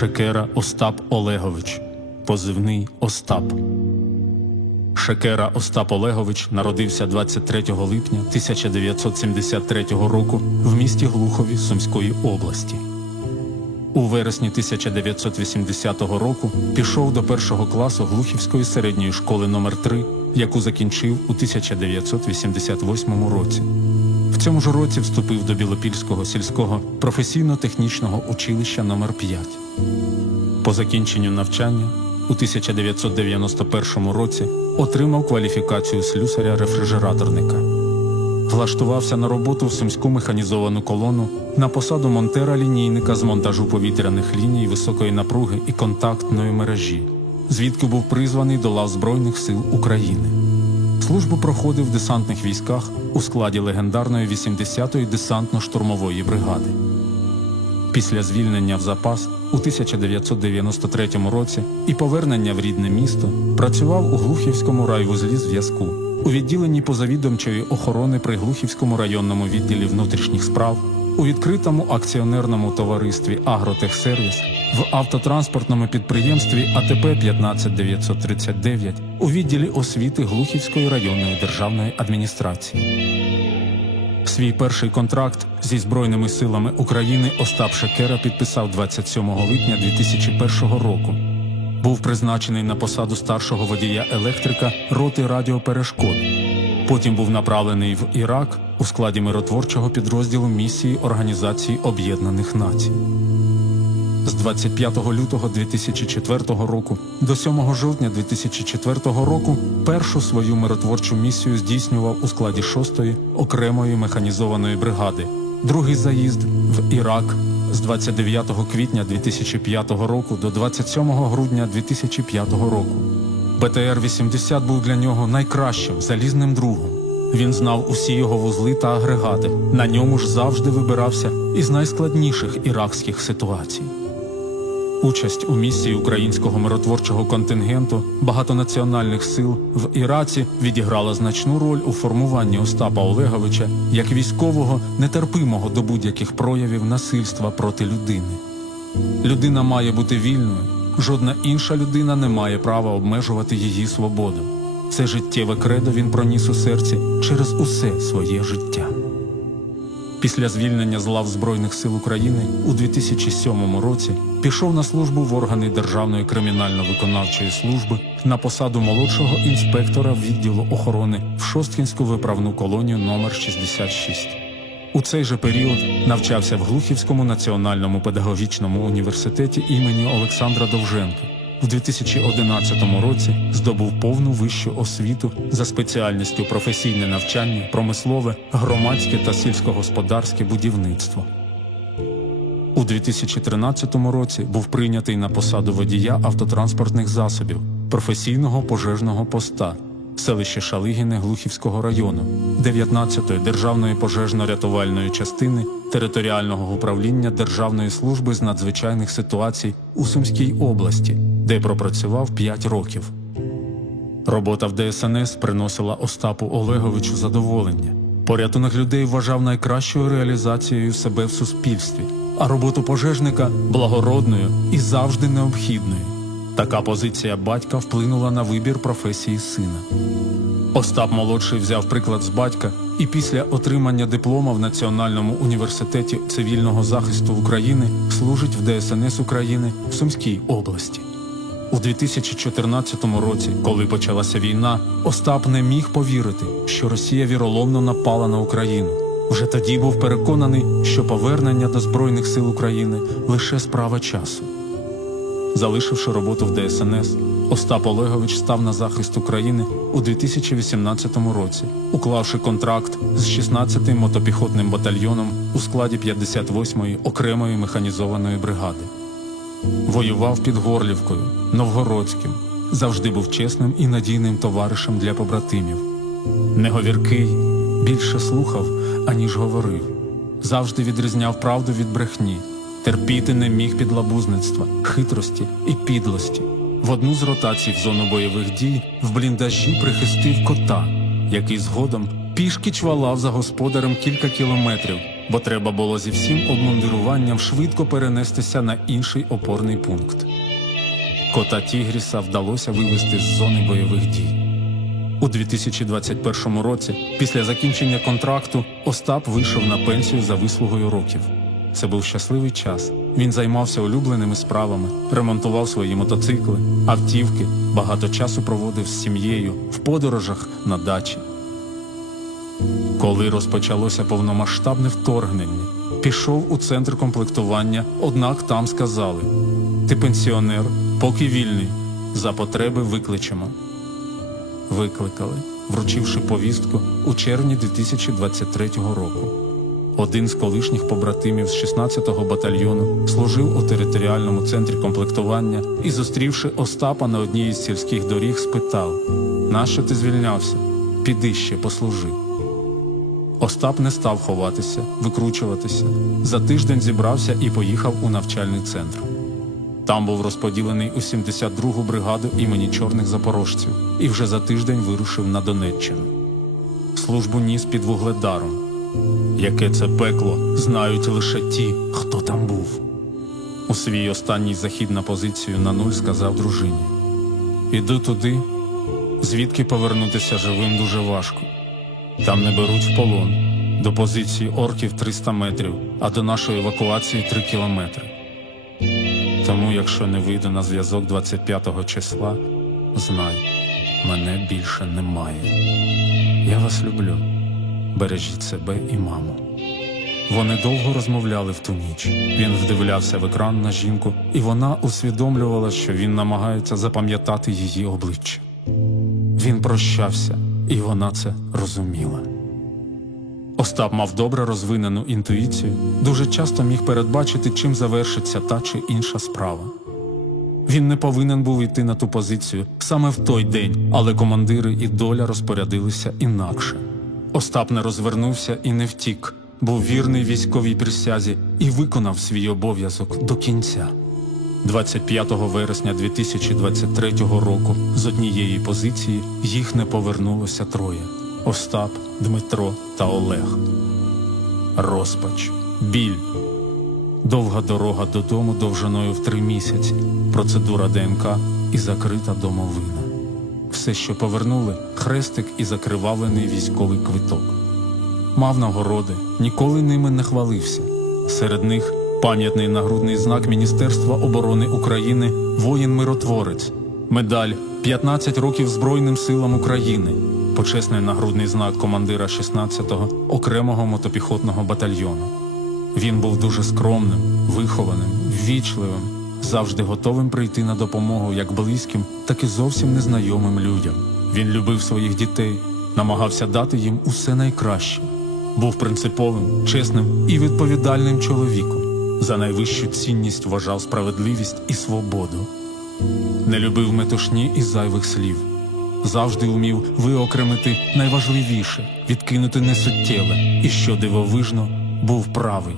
Шекера Остап Олегович, позивний Остап. Шекера Остап Олегович народився 23 липня 1973 року в місті Глухові Сумської області. У вересні 1980 року пішов до першого класу Глухівської середньої школи номер 3 яку закінчив у 1988 році. В цьому ж році вступив до Білопільського сільського професійно-технічного училища номер 5 По закінченню навчання у 1991 році отримав кваліфікацію слюсаря-рефрижераторника. Влаштувався на роботу в сумську механізовану колону на посаду монтера лінійника з монтажу повітряних ліній високої напруги і контактної мережі, звідки був призваний до лав Збройних сил України. Службу проходив в десантних військах у складі легендарної 80-ї десантно-штурмової бригади. Після звільнення в запас у 1993 році і повернення в рідне місто працював у Глухівському райвузлі зв'язку у відділенні позавідомчої охорони при Глухівському районному відділі внутрішніх справ, у відкритому акціонерному товаристві Агротехсервіс, в автотранспортному підприємстві АТП 15939 у відділі освіти Глухівської районної державної адміністрації. Свій перший контракт зі Збройними силами України Остап Шекера підписав 27 липня 2001 року. Був призначений на посаду старшого водія електрика роти радіоперешкод. Потім був направлений в Ірак у складі миротворчого підрозділу місії Організації Об'єднаних Націй. З 25 лютого 2004 року до 7 жовтня 2004 року першу свою миротворчу місію здійснював у складі 6-ї окремої механізованої бригади. Другий заїзд в Ірак з 29 квітня 2005 року до 27 грудня 2005 року. БТР-80 був для нього найкращим залізним другом. Він знав усі його вузли та агрегати. На ньому ж завжди вибирався із найскладніших іракських ситуацій. Участь у місії українського миротворчого контингенту багатонаціональних сил в Іраці відіграла значну роль у формуванні Остапа Олеговича як військового, нетерпимого до будь-яких проявів насильства проти людини. Людина має бути вільною, жодна інша людина не має права обмежувати її свободу. Це життєве кредо він проніс у серці через усе своє життя. Після звільнення з лав Збройних сил України у 2007 році пішов на службу в органи Державної кримінально-виконавчої служби на посаду молодшого інспектора відділу охорони в Шосткінську виправну колонію номер 66 У цей же період навчався в Глухівському національному педагогічному університеті імені Олександра Довженка. В 2011 році здобув повну вищу освіту за спеціальністю професійне навчання, промислове, громадське та сільськогосподарське будівництво. У 2013 році був прийнятий на посаду водія автотранспортних засобів професійного пожежного поста селище Шалигіне Глухівського району, 19-ї державної пожежно-рятувальної частини територіального управління Державної служби з надзвичайних ситуацій у Сумській області, де пропрацював 5 років. Робота в ДСНС приносила Остапу Олеговичу задоволення. Порятунок людей вважав найкращою реалізацією себе в суспільстві, а роботу пожежника благородною і завжди необхідною. Така позиція батька вплинула на вибір професії сина. Остап молодший взяв приклад з батька і після отримання диплома в Національному університеті цивільного захисту України служить в ДСНС України в Сумській області. У 2014 році, коли почалася війна, Остап не міг повірити, що Росія віроломно напала на Україну. Вже тоді був переконаний, що повернення до Збройних сил України лише справа часу. Залишивши роботу в ДСНС, Остап Олегович став на захист України у 2018 році, уклавши контракт з 16-м мотопіхотним батальйоном у складі 58-ї окремої механізованої бригади. Воював під Горлівкою, Новгородським, завжди був чесним і надійним товаришем для побратимів. Неговіркий, більше слухав, аніж говорив, завжди відрізняв правду від брехні, терпіти не міг підлабузництва, хитрості і підлості. В одну з ротацій в зону бойових дій в бліндажі прихистив кота, який згодом пішки чвалав за господарем кілька кілометрів, бо треба було зі всім обмундируванням швидко перенестися на інший опорний пункт. Кота Тігріса вдалося вивести з зони бойових дій. У 2021 році, після закінчення контракту, Остап вийшов на пенсію за вислугою років. Це був щасливий час. Він займався улюбленими справами, ремонтував свої мотоцикли, автівки, багато часу проводив з сім'єю в подорожах на дачі. Коли розпочалося повномасштабне вторгнення, пішов у центр комплектування, однак там сказали: ти пенсіонер, поки вільний, за потреби викличемо. Викликали, вручивши повістку у червні 2023 року. Один з колишніх побратимів з 16-го батальйону служив у територіальному центрі комплектування і, зустрівши Остапа на одній із сільських доріг, спитав: Нащо ти звільнявся? Піди ще послужи. Остап не став ховатися, викручуватися. За тиждень зібрався і поїхав у навчальний центр. Там був розподілений у 72-гу бригаду імені чорних запорожців і вже за тиждень вирушив на Донеччину. Службу ніс під вугледаром. Яке це пекло, знають лише ті, хто там був. У свій останній захід на позицію на нуль сказав дружині: Іду туди, звідки повернутися живим дуже важко. Там не беруть в полон. До позиції орків 300 метрів, а до нашої евакуації 3 кілометри. Тому, якщо не вийду на зв'язок 25 числа, знай, мене більше немає. Я вас люблю. Бережіть себе і маму. Вони довго розмовляли в ту ніч. Він вдивлявся в екран на жінку, і вона усвідомлювала, що він намагається запам'ятати її обличчя. Він прощався, і вона це розуміла. Остап мав добре розвинену інтуїцію, дуже часто міг передбачити, чим завершиться та чи інша справа. Він не повинен був йти на ту позицію саме в той день, але командири і доля розпорядилися інакше. Остап не розвернувся і не втік, був вірний військовій присязі і виконав свій обов'язок до кінця. 25 вересня 2023 року з однієї позиції їх не повернулося троє: Остап, Дмитро та Олег. Розпач, біль, довга дорога додому довжиною в три місяці, процедура ДНК і закрита домовина. Все, що повернули, хрестик і закривавлений військовий квиток. Мав нагороди, ніколи ними не хвалився. Серед них пам'ятний нагрудний знак Міністерства оборони України Воїн-миротворець, медаль 15 років Збройним силам України, почесний нагрудний знак командира 16-го окремого мотопіхотного батальйону. Він був дуже скромним, вихованим, ввічливим, завжди готовим прийти на допомогу як близьким, так і зовсім незнайомим людям. Він любив своїх дітей, намагався дати їм усе найкраще. Був принциповим, чесним і відповідальним чоловіком. За найвищу цінність вважав справедливість і свободу. Не любив метушні і зайвих слів. Завжди умів виокремити найважливіше, відкинути несуттєве, і що дивовижно, був правий.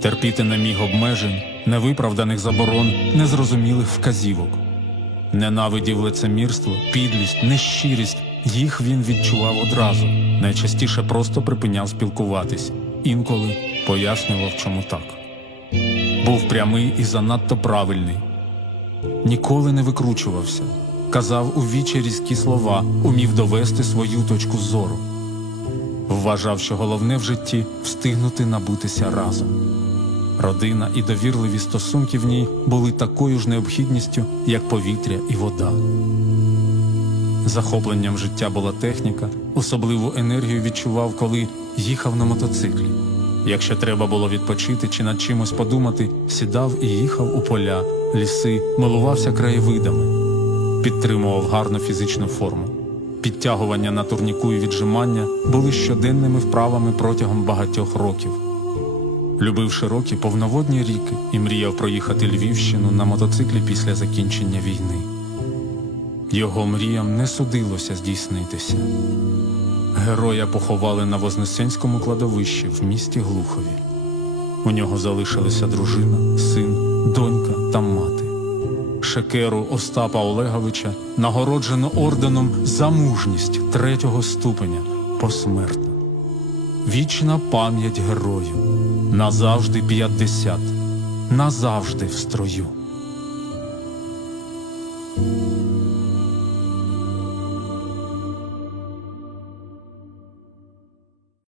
Терпіти не міг обмежень, невиправданих заборон, незрозумілих вказівок. Ненавидів лицемірство, підлість, нещирість. Їх він відчував одразу. Найчастіше просто припиняв спілкуватись, інколи пояснював, чому так. Був прямий і занадто правильний. Ніколи не викручувався, казав у вічі різкі слова, умів довести свою точку зору. Вважав, що головне в житті встигнути набутися разом. Родина і довірливі стосунки в ній були такою ж необхідністю, як повітря і вода. Захопленням життя була техніка, особливу енергію відчував, коли їхав на мотоциклі. Якщо треба було відпочити чи над чимось подумати, сідав і їхав у поля, ліси, милувався краєвидами, підтримував гарну фізичну форму. Підтягування на турніку і віджимання були щоденними вправами протягом багатьох років. Любив широкі повноводні ріки і мріяв проїхати Львівщину на мотоциклі після закінчення війни. Його мріям не судилося здійснитися. Героя поховали на Вознесенському кладовищі в місті Глухові. У нього залишилися дружина, син, донька та мати. Шекеру Остапа Олеговича нагороджено орденом за мужність третього ступеня посмертно. Вічна пам'ять герою. Назавжди 50. Назавжди в строю.